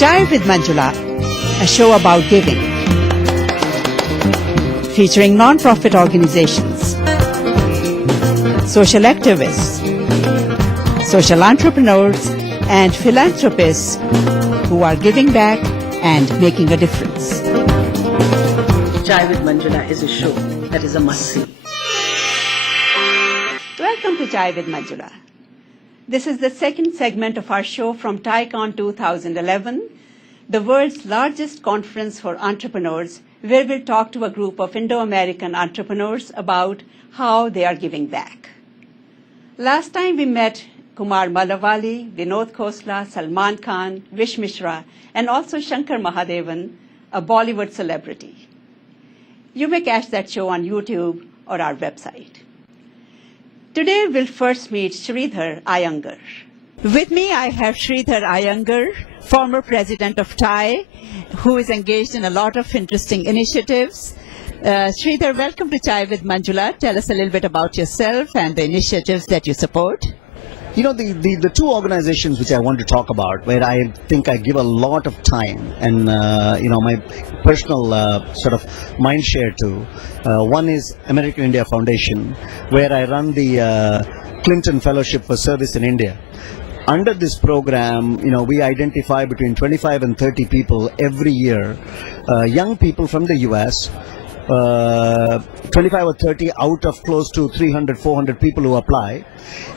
Chai with Manjula, a show about giving, featuring non-profit organizations, social activists, social entrepreneurs, and philanthropists who are giving back and making a difference. Chai with Manjula is a show that is a must-see. Welcome to Chai with Manjula. This is the second segment of our show from TiEcon 2011, the world's largest conference for entrepreneurs, where we'll talk to a group of Indo-American entrepreneurs about how they are giving back. Last time we met Kumar Malavali, Vinod Khosla, Salman Khan, Vish Mishra, and also Shankar Mahadevan, a Bollywood celebrity. You may catch that show on YouTube or our website. Today we'll first meet Sridhar Iyengar. With me I have Sridhar Iyengar, former president of TiE, who is engaged in a lot of interesting initiatives. Sridhar, welcome to Chai with Manjula. Tell us a little bit about yourself and the initiatives that you support. You know, the two organizations which I want to talk about, where I think I give a lot of time and, my personal sort of mind share to, one is American India Foundation, where I run the Clinton Fellowship for Service in India. Under this program, we identify between 25 and 30 people every year, young people from the US, 25 or 30 out of close to 300, 400 people who apply.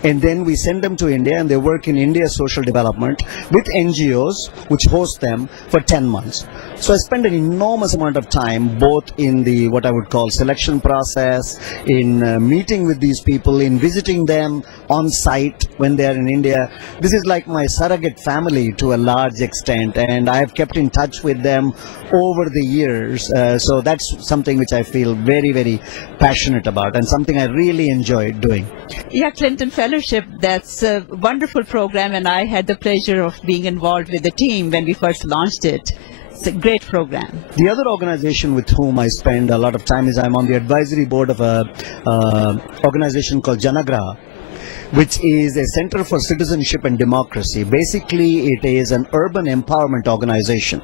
And then we send them to India and they work in India's social development with NGOs which host them for 10 months. So I spend an enormous amount of time both in the what I would call selection process, in meeting with these people, in visiting them on site when they are in India. This is like my surrogate family to a large extent, and I have kept in touch with them over the years. So that's something which I feel very, very passionate about and something I really enjoy doing. Yeah, Clinton Fellowship, that's a wonderful program, and I had the pleasure of being involved with the team when we first launched it. It's a great program. The other organization with whom I spend a lot of time is I'm on the advisory board of a organization called Janagraha, which is a Center for Citizenship and Democracy. Basically, it is an urban empowerment organization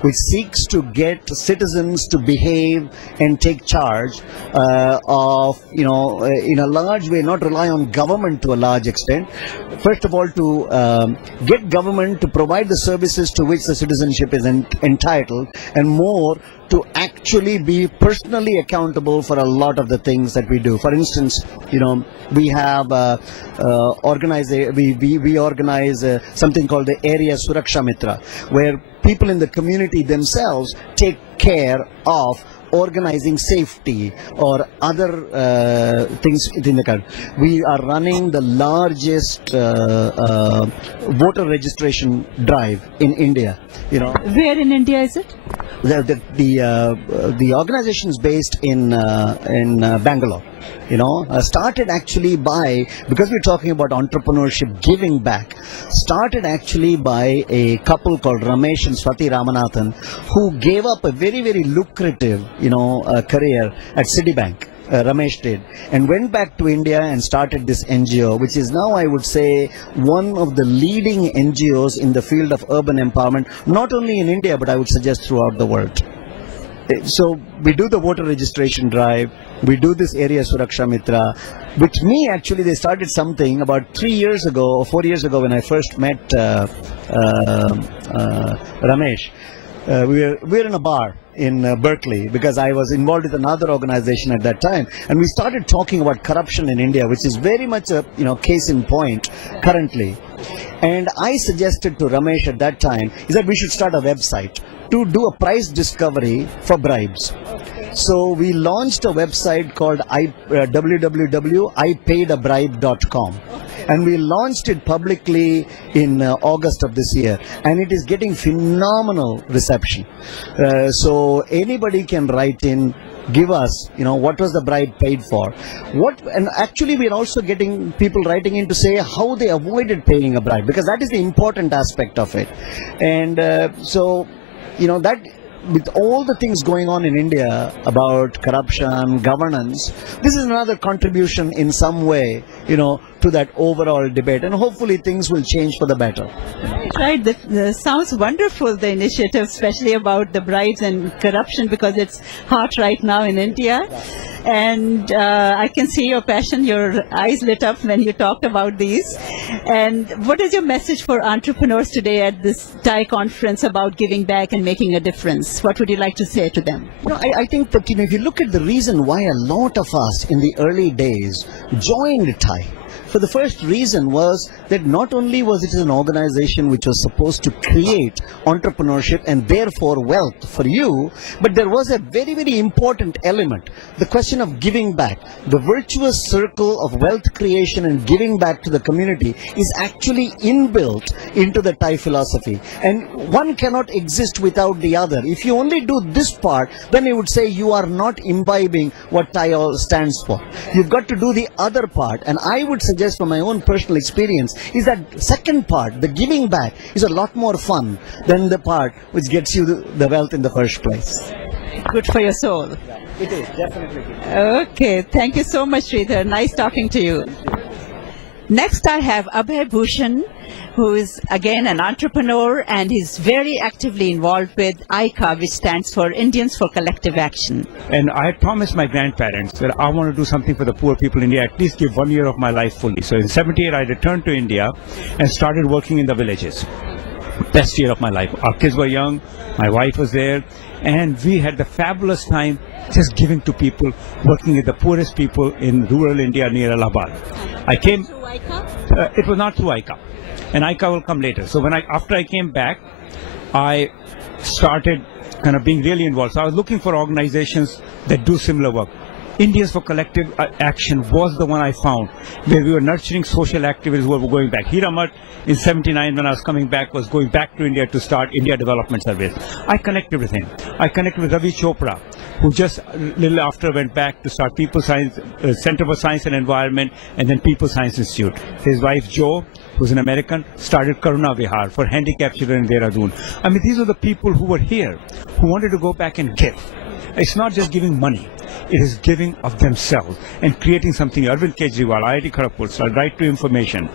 which seeks to get citizens to behave and take charge of, in a large way, not rely on government to a large extent. First of all, to get government to provide the services to which the citizenship is entitled, and more, to actually be personally accountable for a lot of the things that we do. For instance, we have we organize something called the Area Suraksha Mitra, where people in the community themselves take care of organizing safety or other things in the country. We are running the largest voter registration drive in India. Where in India is it? The organization is based in Bangalore. Started actually by, because we're talking about entrepreneurship, giving back, started actually by a couple called Ramesh and Swati Ramanathan, who gave up a very, very lucrative, career at Citibank. Ramesh did, and went back to India and started this NGO, which is now, I would say, one of the leading NGOs in the field of urban empowerment, not only in India, but I would suggest throughout the world. So we do the voter registration drive, we do this Area Suraksha Mitra. With me, actually, they started something about 3 years ago or 4 years ago when I first met Ramesh. We were in a bar in Berkeley, because I was involved with another organization at that time, and we started talking about corruption in India, which is very much a case in point currently. And I suggested to Ramesh at that time is that we should start a website to do a price discovery for bribes. So we launched a website called www.ipaidabribe.com. And we launched it publicly in August of this year, and it is getting phenomenal reception. So anybody can write in, give us, what was the bribe paid for. And actually we're also getting people writing in to say how they avoided paying a bribe, because that is the important aspect of it. And so, that with all the things going on in India about corruption, governance, this is another contribution in some way, to that overall debate. And hopefully things will change for the better. Right, that sounds wonderful, the initiative, especially about the bribes and corruption, because it's hot right now in India. And I can see your passion, your eyes lit up when you talked about these. And what is your message for entrepreneurs today at this TiE conference about giving back and making a difference? What would you like to say to them? I think that if you look at the reason why a lot of us in the early days joined TiE, for the first reason was that not only was it an organization which was supposed to create entrepreneurship and therefore wealth for you, but there was a very, very important element, the question of giving back. The virtuous circle of wealth creation and giving back to the community is actually inbuilt into the TiE philosophy. And one cannot exist without the other. If you only do this part, then I would say you are not imbibing what TiE all stands for. You've got to do the other part. And I would suggest from my own personal experience is that second part, the giving back, is a lot more fun than the part which gets you the wealth in the first place. Good for your soul. It is, definitely. Okay, thank you so much, Sridhar. Nice talking to you. Next, I have Abhay Bhushan, who is again an entrepreneur, and he's very actively involved with ICA, which stands for Indians for Collective Action. And I had promised my grandparents that I want to do something for the poor people in India, at least give 1 year of my life fully. So in 78, I returned to India and started working in the villages. Best year of my life. Our kids were young, my wife was there, and we had the fabulous time just giving to people, working with the poorest people in rural India near Allahabad. I came. Through ICA? It was not through ICA, and ICA will come later. So after I came back, I started kind of being really involved. So I was looking for organizations that do similar work. Indians for Collective Action was the one I found, where we were nurturing social activities who were going back. Hiramat in 79, when I was coming back, was going back to India to start India Development Service. I connected with him. I connected with Ravi Chopra, who just a little after went back to start People Science, Center for Science and Environment, and then People Science Institute. His wife Jo, who's an American, started Karuna Vihar for handicapped children in Dehradun. I mean, these are the people who were here, who wanted to go back and give. It's not just giving money. It is giving of themselves and creating something. Arvind Kejriwal, IIT Kharagpur, started Right to Information.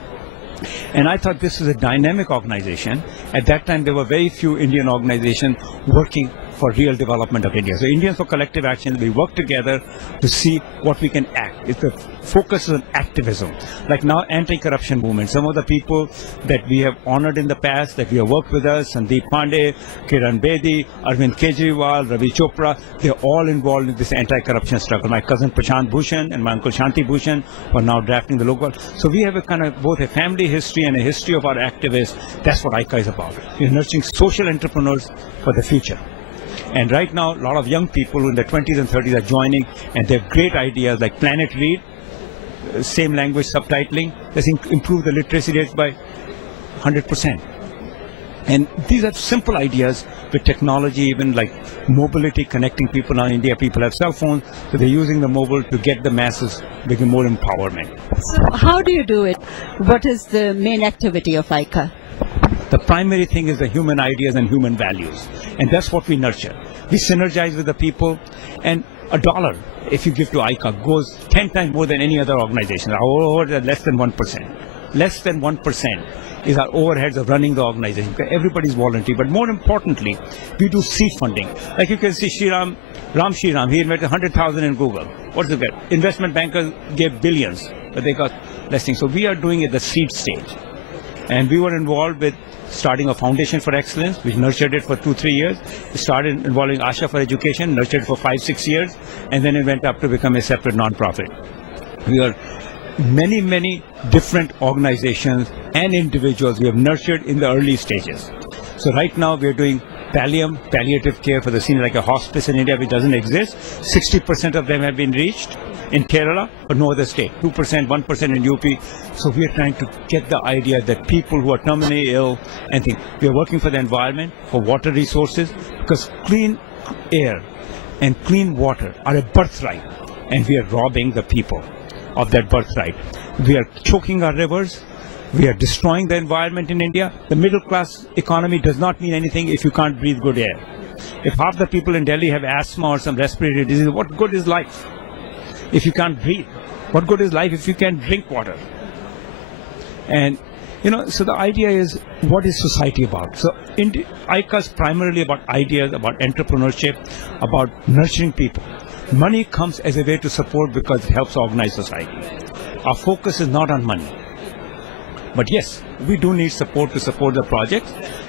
And I thought this was a dynamic organization. At that time, there were very few Indian organizations working for real development of India. So Indians for Collective Action, we work together to see what we can act. It's the focus on activism. Like now, anti-corruption movement. Some of the people that we have honored in the past, that we have worked with us, Sandeep Pandey, Kiran Bedi, Arvind Kejriwal, Ravi Chopra, they're all involved in this anti-corruption struggle. My cousin Prashant Bhushan and my uncle Shanti Bhushan are now drafting the local. So we have a kind of both a family history and a history of our activists. That's what ICA is about. We're nurturing social entrepreneurs for the future. And right now, a lot of young people who in their 20s and 30s are joining, and they have great ideas like Planet Read, same language subtitling, that's improve the literacy rates by 100%. And these are simple ideas with technology, even like mobility, connecting people. Now in India, people have cell phones, so they're using the mobile to get the masses, making more empowerment. So how do you do it? What is the main activity of ICA? The primary thing is the human ideas and human values. And that's what we nurture. We synergize with the people, and $1, if you give to ICA, goes 10 times more than any other organization. Our overheads are less than 1%. Less than 1% is our overheads of running the organization. Everybody's voluntary. But more importantly, we do seed funding. Like you can see Ram Shriram, he invested 100,000 in Google. What does it get? Investment bankers gave billions, but they got less things. So we are doing it at the seed stage. And we were involved with starting a foundation for excellence, which nurtured it for 2-3 years. We started involving Asha for education, nurtured it for 5-6 years, and then it went up to become a separate non-profit. We are many different organizations and individuals we have nurtured in the early stages. So right now we are doing palliative care for the senior, like a hospice in India which doesn't exist. 60% of them have been reached in Kerala, but no other state. 2%, 1% in UP. So we are trying to get the idea that people who are terminally ill and think we are working for the environment, for water resources, because clean air and clean water are a birthright, and we are robbing the people of that birthright. We are choking our rivers. We are destroying the environment in India. The middle class economy does not mean anything if you can't breathe good air. If half the people in Delhi have asthma or some respiratory disease, what good is life if you can't breathe? What good is life if you can't drink water? And so the idea is, what is society about? So ICA is primarily about ideas, about entrepreneurship, about nurturing people. Money comes as a way to support because it helps organize society. Our focus is not on money. But yes, we do need support to support the project,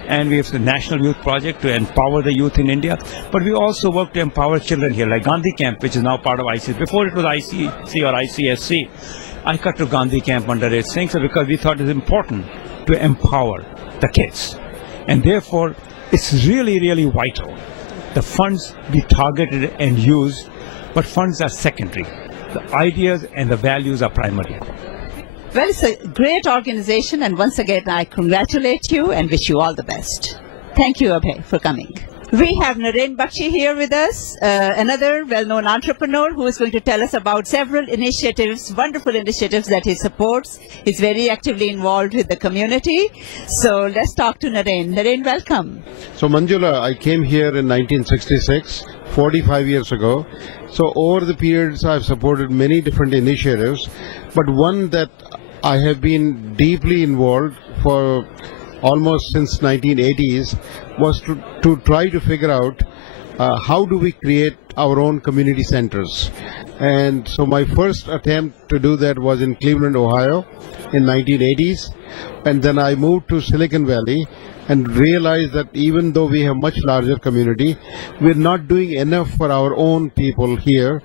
and we have the National Youth Project to empower the youth in India. But we also work to empower children here, like Gandhi Camp, which is now part of ICC. Before it was ICC or ICSC, I cut to Gandhi Camp under its things because we thought it was important to empower the kids. And therefore, it's really, really vital. The funds be targeted and used, but funds are secondary. The ideas and the values are primary. Well, it's a great organization, and once again, I congratulate you and wish you all the best. Thank you, Abhay, for coming. We have Naren Bakshi here with us, another well-known entrepreneur who is going to tell us about several initiatives, wonderful initiatives that he supports. He's very actively involved with the community. So let's talk to Naren. Naren, welcome. So Manjula, I came here in 1966, 45 years ago. So over the periods, I've supported many different initiatives, but one that I have been deeply involved for almost since 1980s was to try to figure out how do we create our own community centers. And so my first attempt to do that was in Cleveland, Ohio in 1980s, and then I moved to Silicon Valley and realized that even though we have much larger community, we're not doing enough for our own people here,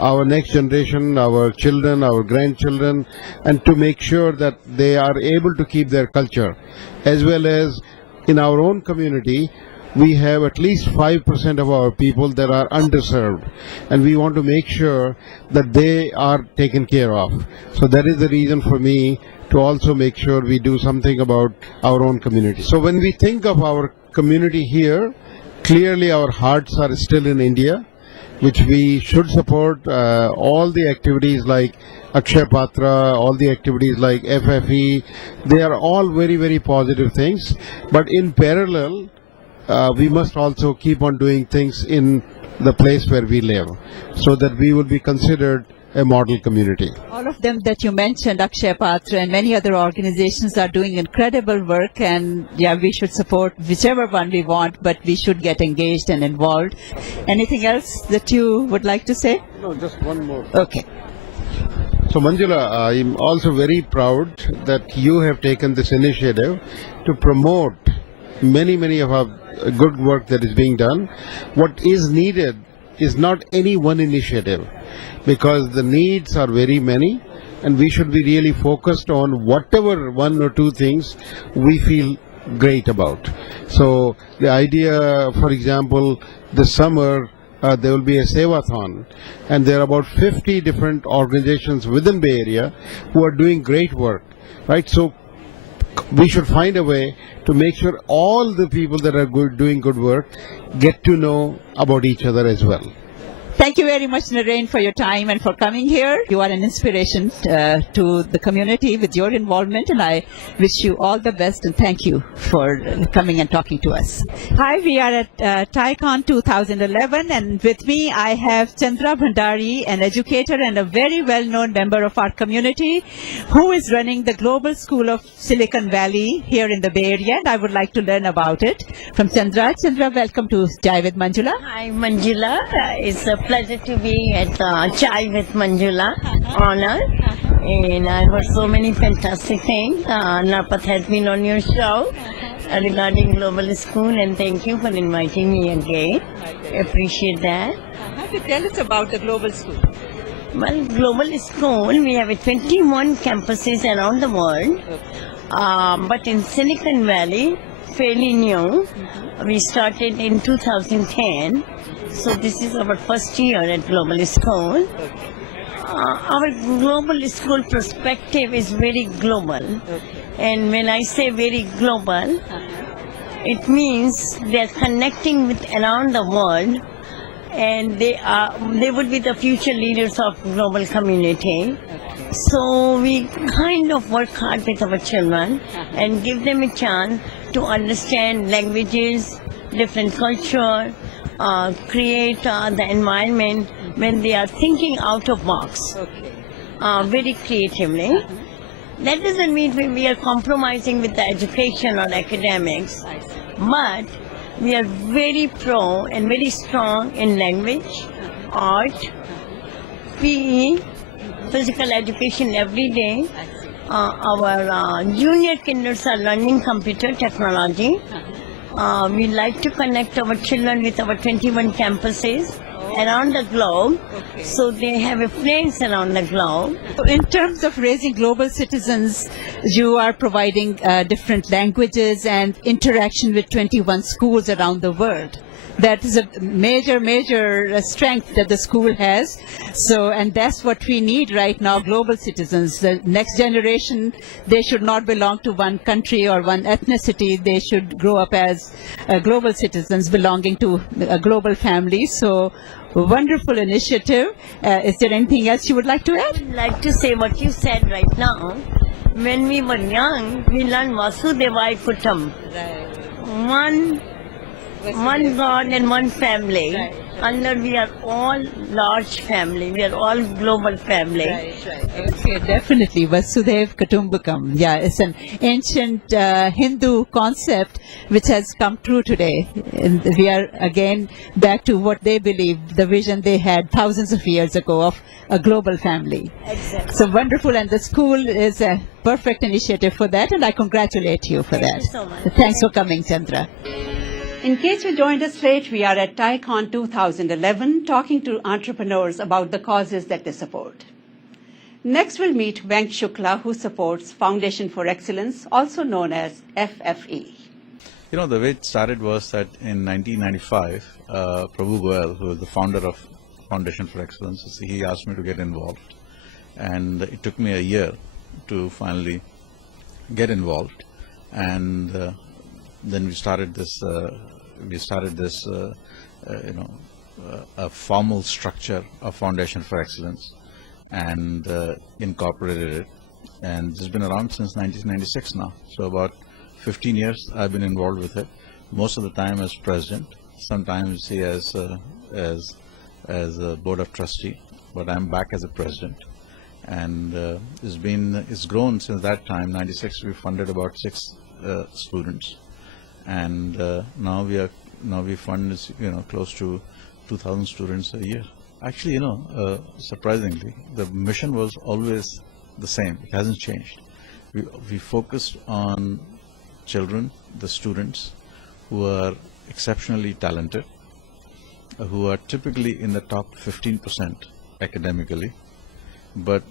our next generation, our children, our grandchildren, and to make sure that they are able to keep their culture. As well as in our own community, we have at least 5% of our people that are underserved, and we want to make sure that they are taken care of. So that is the reason for me to also make sure we do something about our own community. So when we think of our community here, clearly our hearts are still in India, which we should support. All the activities like Akshay Patra, all the activities like FFE, they are all very, very positive things. But in parallel, we must also keep on doing things in the place where we live, so that we will be considered a model community. All of them that you mentioned, Akshay Patra and many other organizations, are doing incredible work, and yeah, we should support whichever one we want, but we should get engaged and involved. Anything else that you would like to say? No, just one more. Okay. So Manjula, I'm also very proud that you have taken this initiative to promote many of our good work that is being done. What is needed is not any one initiative, because the needs are very many, and we should be really focused on whatever one or two things we feel great about. So the idea, for example, this summer there will be a Sevathon, and there are about 50 different organizations within Bay Area who are doing great work, right? So we should find a way to make sure all the people that are doing good work get to know about each other as well. Thank you very much, Naren, for your time and for coming here. You are an inspiration to the community with your involvement, and I wish you all the best, and thank you for coming and talking to us. Hi, we are at TiEcon 2011, and with me I have Chandra Bhandari, an educator and a very well-known member of our community, who is running the Global School of Silicon Valley here in the Bay Area, and I would like to learn about it from Chandra. Chandra, welcome to Chai with Manjula. Hi, Manjula. It's a pleasure to be at Chai with Manjula. Honor. And I heard so many fantastic things. Napat has been on your show regarding Global School, and thank you for inviting me again. Appreciate that. Tell us about the Global School. Well, Global School, we have 21 campuses around the world. But in Silicon Valley, fairly new. We started in 2010. So this is our first year at Global School. Our Global School perspective is very global. And when I say very global, it means they're connecting with around the world, and they would be the future leaders of global community. So we kind of work hard with our children and give them a chance to understand languages, different culture, create the environment when they are thinking out of box, very creatively. That doesn't mean we are compromising with the education or academics, but we are very pro and very strong in language, art, PE, physical education every day. Our junior kinders are learning computer technology. We like to connect our children with our 21 campuses around the globe, so they have friends around the globe. In terms of raising global citizens, you are providing different languages and interaction with 21 schools around the world. That is a major strength that the school has. So, and that's what we need right now, global citizens. The next generation, they should not belong to one country or one ethnicity. They should grow up as global citizens belonging to a global family. So, wonderful initiative. Is there anything else you would like to add? I'd like to say what you said right now. When we were young, we learned Vasudevai Kutam. One God and one family. Under we are all large family. We are all global family. Okay, definitely. Vasudev Kutumbakam. Yeah, it's an ancient Hindu concept which has come true today. And we are again back to what they believed, the vision they had thousands of years ago of a global family. Exactly. So wonderful, and the school is a perfect initiative for that, and I congratulate you for that. Thank you so much. Thanks for coming, Chandra. In case you joined us late, we are at TiEcon 2011 talking to entrepreneurs about the causes that they support. Next, we'll meet Venk Shukla, who supports Foundation for Excellence, also known as FFE. You know, the way it started was that in 1995, Prabhu Goyal, who is the founder of Foundation for Excellence, he asked me to get involved. And it took me a year to finally get involved. And then we started this a formal structure of Foundation for Excellence and incorporated it. And it's been around since 1996 now. So about 15 years I've been involved with it. Most of the time as president, sometimes as a board of trustee, but I'm back as a president. And it's grown since that time. 96 we funded about 6 students. And now we fund close to 2,000 students a year. Actually, surprisingly, the mission was always the same. It hasn't changed. We focused on children, the students, who are exceptionally talented, who are typically in the top 15% academically, but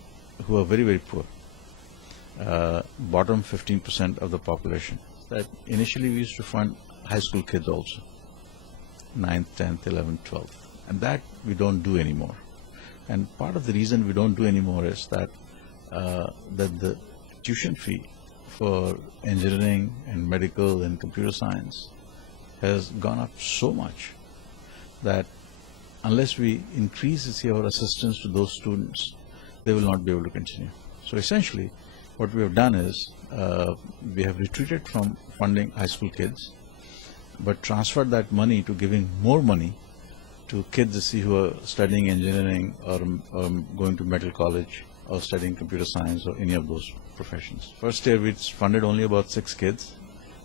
who are very, very poor. Bottom 15% of the population. That initially we used to fund high school kids also, 9th, 10th, 11th, 12th, and that we don't do anymore. And part of the reason we don't do anymore is that the tuition fee for engineering and medical and computer science has gone up so much that unless we increase our assistance to those students, they will not be able to continue. So essentially, what we have done is we have retreated from funding high school kids, but transferred that money to giving more money to kids who are studying engineering or going to medical college or studying computer science or any of those professions. First year we funded only about 6 kids,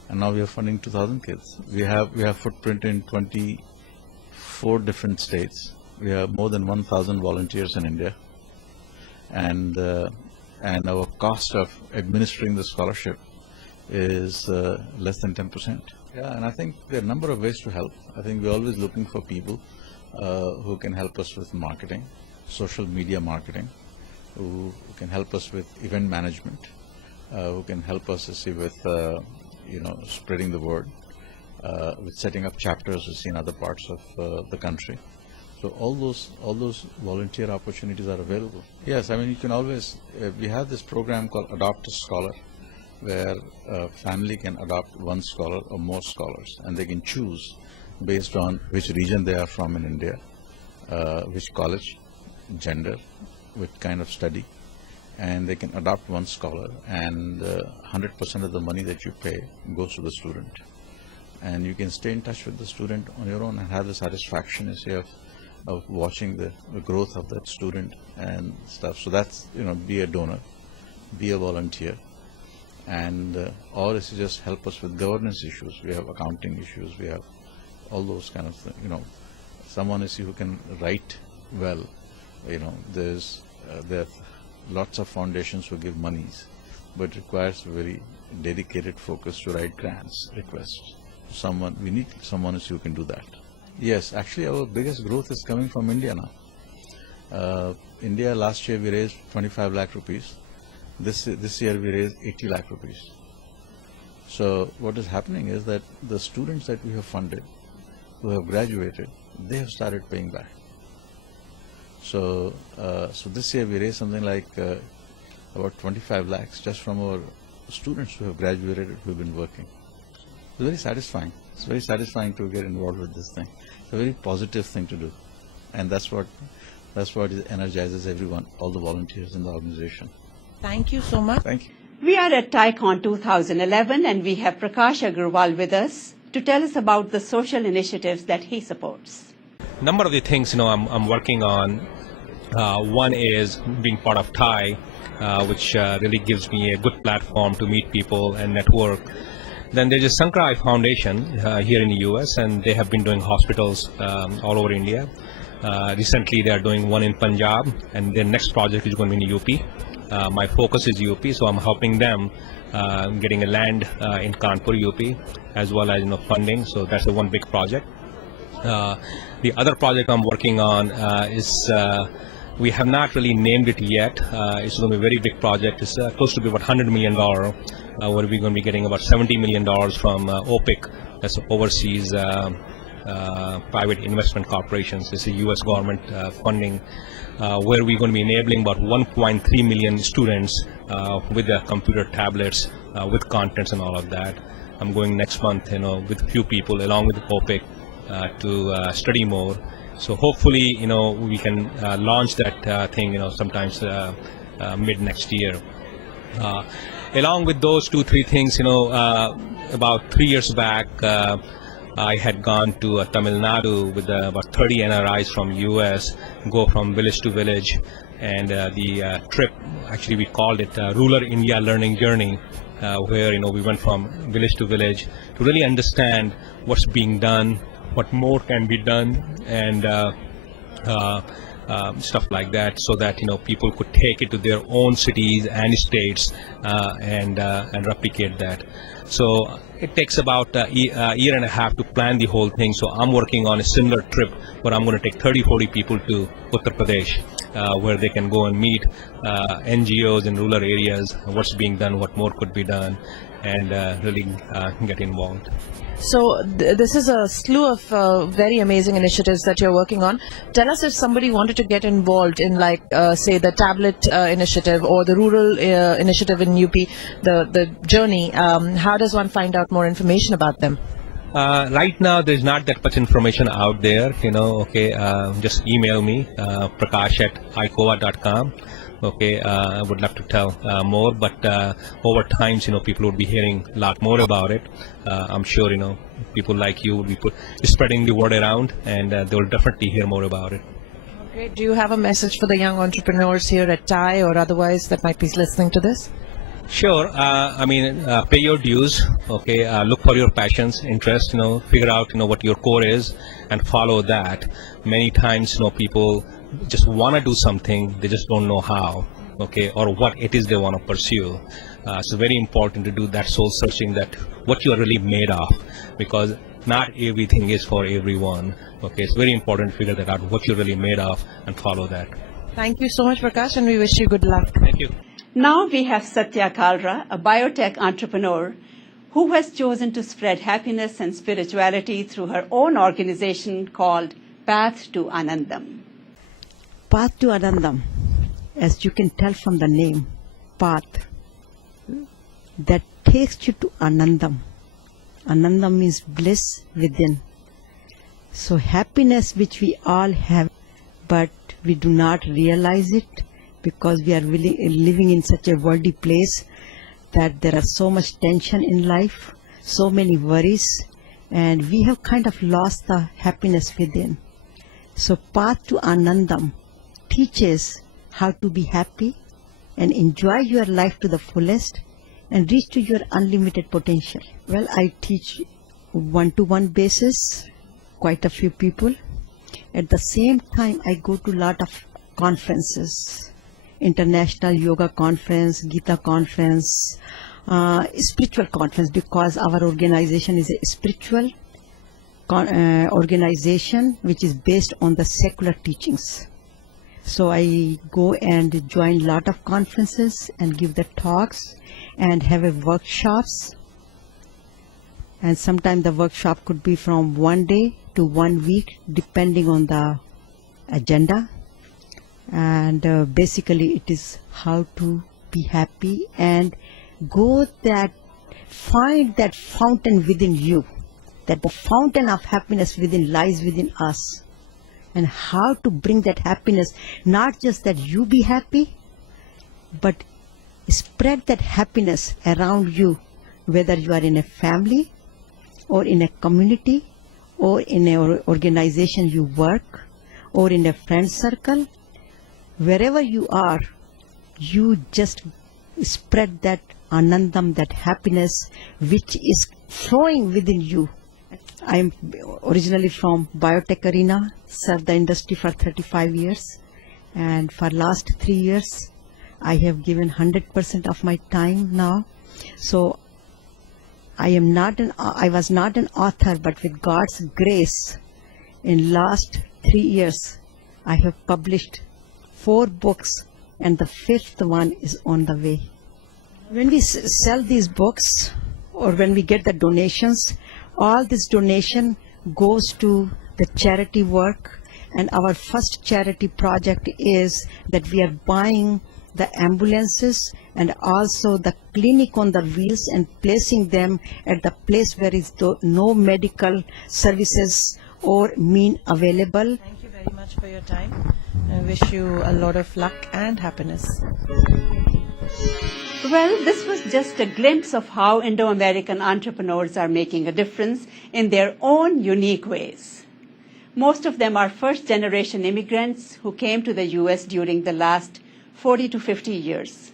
and now we are funding 2,000 kids. We have footprint in 24 different states. We have more than 1,000 volunteers in India, and our cost of administering the scholarship is less than 10%. Yeah, and I think there are a number of ways to help. I think we're always looking for people who can help us with marketing, social media marketing, who can help us with event management, who can help us with spreading the word, with setting up chapters in other parts of the country. So all those volunteer opportunities are available. Yes, I mean, you can always, we have this program called Adopt a Scholar, where a family can adopt one scholar or more scholars, and they can choose based on which region they are from in India, which college, gender, which kind of study, and they can adopt one scholar, and 100% of the money that you pay goes to the student. and you can stay in touch with the student on your own and have the satisfaction, you see, of watching the growth of that student and stuff. So that's, be a donor, be a volunteer, and or if you just help us with governance issues. We have accounting issues, we have all those kind of things. Someone is who can write well. There are lots of foundations who give monies, but it requires a very dedicated focus to write grants, requests. We need someone who can do that. Yes, actually our biggest growth is coming from India now. India last year we raised 25 lakh rupees. This year we raised 80 lakh rupees. So what is happening is that the students that we have funded, who have graduated, they have started paying back. So this year we raised something like about 25 lakhs just from our students who have graduated, who have been working. It's very satisfying. It's very satisfying to get involved with this thing. It's a very positive thing to do, and that's what energizes everyone, all the volunteers in the organization. Thank you so much. Thank you. We are at TiEcon 2011 and we have Prakash Agrawal with us to tell us about the social initiatives that he supports. Number of the things I'm working on. One is being part of TiE, which really gives me a good platform to meet people and network. Then there's a Sankrai Foundation here in the US, and they have been doing hospitals all over India. Recently they are doing one in Punjab, and their next project is going to be in UP. My focus is UP, so I'm helping them getting a land in Kanpur, UP, as well as funding. So that's the one big project. The other project I'm working on is we have not really named it yet. It's going to be a very big project. It's close to be about $100 million, where we're going to be getting about $70 million from OPIC, that's Overseas Private Investment Corporations. It's a U.S. government funding, where we're going to be enabling about 1.3 million students with their computer tablets, with contents and all of that. I'm going next month, with a few people along with OPIC to study more. So hopefully, we can launch that thing, sometimes mid next year. Along with those 2-3 things, about 3 years back, I had gone to Tamil Nadu with about 30 NRIs from US, go from village to village, and the trip, actually we called it Rural India Learning Journey, where we went from village to village to really understand what's being done, what more can be done, and stuff like that, so that people could take it to their own cities and states and replicate that. So it takes about a year and a half to plan the whole thing. So I'm working on a similar trip where I'm going to take 30-40 people to Uttar Pradesh, where they can go and meet NGOs in rural areas, what's being done, what more could be done, and really get involved. So this is a slew of very amazing initiatives that you're working on. Tell us, if somebody wanted to get involved in, like, say, the tablet initiative or the rural initiative in UP, the journey, how does one find out more information about them? Right now, there's not that much information out there, just email me, prakash@icova.com. I would love to tell more, but over time, people would be hearing a lot more about it. I'm sure, people like you will be spreading the word around, and they will definitely hear more about it. Great. Do you have a message for the young entrepreneurs here at TiE or otherwise that might be listening to this? Sure. Pay your dues. Look for your passions, interests. Figure out what your core is, and follow that. Many times, people just want to do something, they just don't know how, or what it is they want to pursue. So very important to do that soul searching, that what you are really made of, because not everything is for everyone. It's very important to figure that out, what you're really made of, and follow that. Thank you so much, Prakash, and we wish you good luck. Thank you. Now we have Satyacauldre, a biotech entrepreneur who has chosen to spread happiness and spirituality through her own organization called Path to Anandam. Path to Anandam, as you can tell from the name, path, that takes you to Anandam. Anandam means bliss within. So happiness which we all have, but we do not realize it because we are living in such a worldly place that there is so much tension in life, so many worries, and we have kind of lost the happiness within. So Path to Anandam teaches how to be happy and enjoy your life to the fullest and reach to your unlimited potential. Well, I teach one-to-one basis, quite a few people. At the same time, I go to a lot of conferences, International Yoga Conference, Gita Conference, spiritual conference, because our organization is a spiritual organization which is based on the secular teachings. So I go and join a lot of conferences and give the talks and have workshops. And sometimes the workshop could be from 1 day to 1 week, depending on the agenda. And basically it is how to be happy and find that fountain within you, that the fountain of happiness within lies within us, and how to bring that happiness, not just that you be happy, but spread that happiness around you, whether you are in a family or in a community or in an organization you work or in a friend circle. Wherever you are, you just spread that anandam, that happiness which is flowing within you. I am originally from biotech arena, served the industry for 35 years, and for last 3 years I have given 100% of my time now. So I was not an author, but with God's grace, in last 3 years I have published 4 books, and the 5th one is on the way. When we sell these books or when we get the donations, all this donation goes to the charity work, and our first charity project is that we are buying the ambulances and also the clinic on the wheels and placing them at the place where is no medical services or mean available. Thank you very much for your time. I wish you a lot of luck and happiness. Well, this was just a glimpse of how Indo-American entrepreneurs are making a difference in their own unique ways. Most of them are first-generation immigrants who came to the U.S. during the last 40 to 50 years.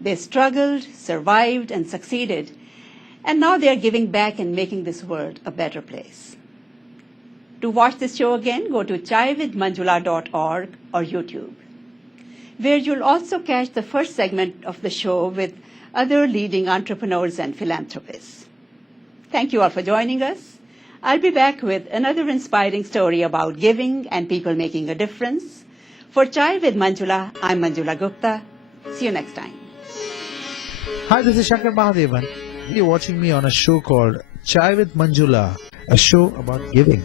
They struggled, survived, and succeeded, and now they are giving back and making this world a better place. To watch this show again, go to chaiwithmanjula.org or YouTube, where you'll also catch the first segment of the show with other leading entrepreneurs and philanthropists. Thank you all for joining us. I'll be back with another inspiring story about giving and people making a difference. For Chai with Manjula, I'm Manjula Gupta. See you next time. Hi, this is Shankar Mahadevan. You're watching me on a show called Chai with Manjula, a show about giving.